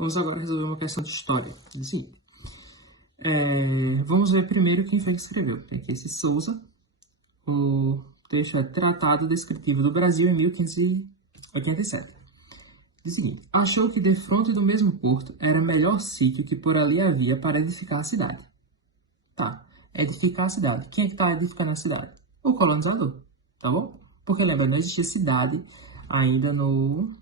Vamos agora resolver uma questão de história. Assim, vamos ver primeiro quem foi que escreveu. Tem aqui esse Souza. O texto é Tratado Descritivo do Brasil em 1587. Diz o seguinte: achou que defronte do mesmo porto era melhor sítio que por ali havia para edificar a cidade. Tá, edificar a cidade. Quem é que está edificando a cidade? O colonizador, tá bom? Porque lembra, não existia cidade ainda no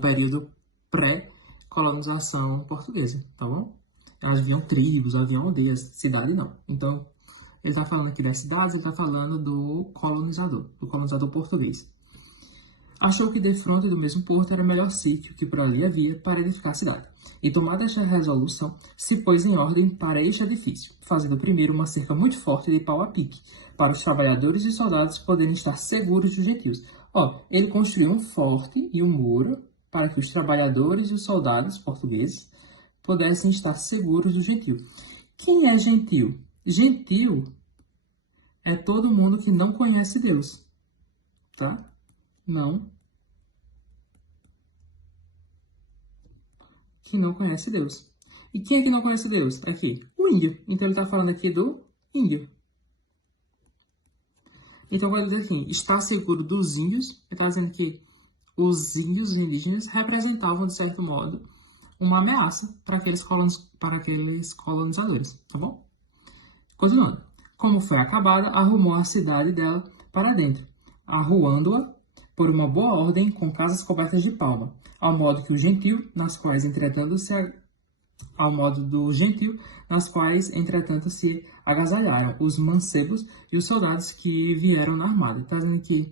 período pré-colonização portuguesa, tá bom? Haviam tribos, haviam aldeias, cidade não. Então, ele está falando aqui das cidades, ele está falando do colonizador português. Achou que defronte do mesmo porto era o melhor sítio que por ali havia para edificar a cidade. E tomada esta resolução, se pôs em ordem para este edifício, fazendo primeiro uma cerca muito forte de pau a pique, para os trabalhadores e soldados poderem estar seguros dos gentios. Ele construiu um forte e um muro para que os trabalhadores e os soldados portugueses pudessem estar seguros do gentio. Quem é gentio? Gentio é todo mundo que não conhece Deus, tá? Que não conhece Deus. E quem é que não conhece Deus? Aqui, o índio. Então ele está falando aqui do índio. Então quando ele diz assim, está seguro dos índios, ele está dizendo que os índios indígenas representavam, de certo modo, uma ameaça para aqueles colonizadores, tá bom? Continuando. Como foi acabada, arrumou a cidade dela para dentro, arruando-a por uma boa ordem com casas cobertas de palma, ao modo do gentio, nas quais, entretanto, se agasalharam os mancebos e os soldados que vieram na armada. Está dizendo que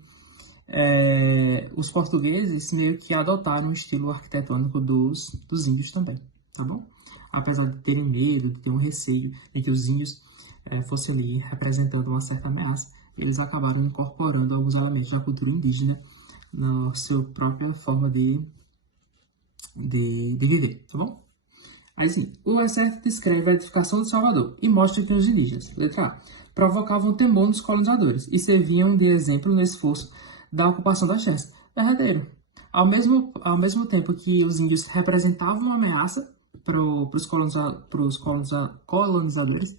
os portugueses meio que adotaram o estilo arquitetônico dos índios também, tá bom? Apesar de terem medo, de ter um receio de que os índios fossem ali representando uma certa ameaça, eles acabaram incorporando alguns elementos da cultura indígena na sua própria forma de viver, tá bom? Aí sim, o exército descreve a edificação de Salvador e mostra que os indígenas, letra A, provocavam temor nos colonizadores e serviam de exemplo no esforço da ocupação das terras. Verdadeiro. Ao mesmo tempo que os índios representavam uma ameaça para os colonizadores,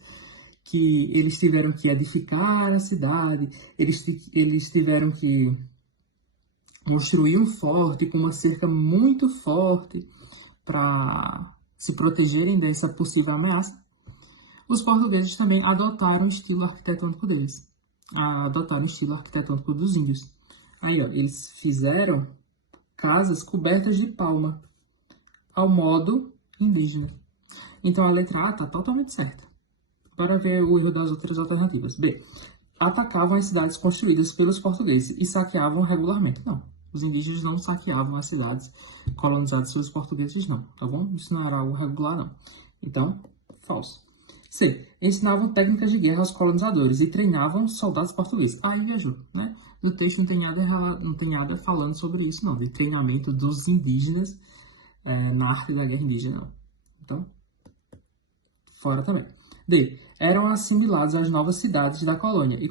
que eles tiveram que edificar a cidade, eles tiveram que construir um forte com uma cerca muito forte para se protegerem dessa possível ameaça. Os portugueses também adotaram o estilo arquitetônico deles, adotaram o estilo arquitetônico dos índios. Aí, eles fizeram casas cobertas de palma, ao modo indígena. Então, a letra A está totalmente certa. Para ver o erro das outras alternativas. B. Atacavam as cidades construídas pelos portugueses e saqueavam regularmente. Não, os indígenas não saqueavam as cidades colonizadas pelos portugueses, não, tá bom? Isso não era algo regular, não. Então, falso. C. Ensinavam técnicas de guerra aos colonizadores e treinavam soldados portugueses. Aí viajou, né? No texto não tem nada falando sobre isso, não. De treinamento dos indígenas na arte da guerra indígena, não. Então, fora também. D. Eram assimilados às novas cidades da colônia e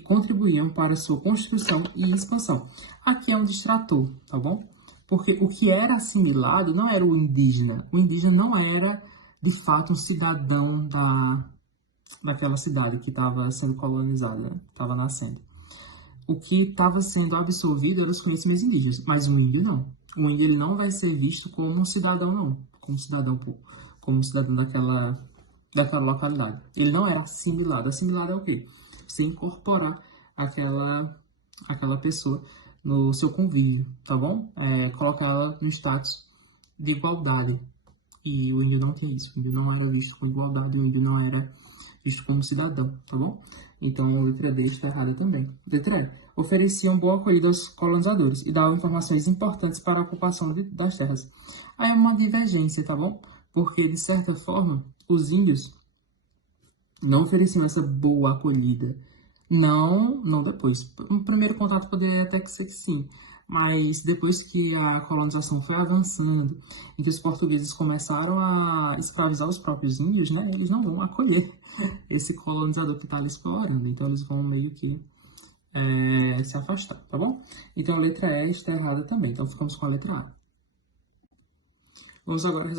contribuíam para sua construção e expansão. Aqui é um distrator, tá bom? Porque o que era assimilado não era o indígena. O indígena não era, de fato, um cidadão daquela cidade que estava sendo colonizada, estava nascendo. O que estava sendo absorvido eram os conhecimentos indígenas, mas o índio não. O índio ele não vai ser visto como um cidadão, não. Como um cidadão daquela localidade. Ele não era assimilado. Assimilado é o quê? Você incorporar aquela pessoa no seu convívio, tá bom? Colocar ela no status de igualdade. E o índio não tinha isso. O índio não era visto com igualdade. O índio não era visto como cidadão, tá bom? Então, a letra D está errada também. Letra E. Ofereciam boa acolhida aos colonizadores e davam informações importantes para a ocupação das terras. Aí é uma divergência, tá bom? Porque, de certa forma, os índios não ofereciam essa boa acolhida. Não depois. No primeiro contato poderia até que ser que sim, mas depois que a colonização foi avançando e que os portugueses começaram a escravizar os próprios índios, né, eles não vão acolher esse colonizador que está ali explorando. Então, eles vão meio que se afastar, tá bom? Então, a letra E está errada também. Então, ficamos com a letra A. Vamos agora resolver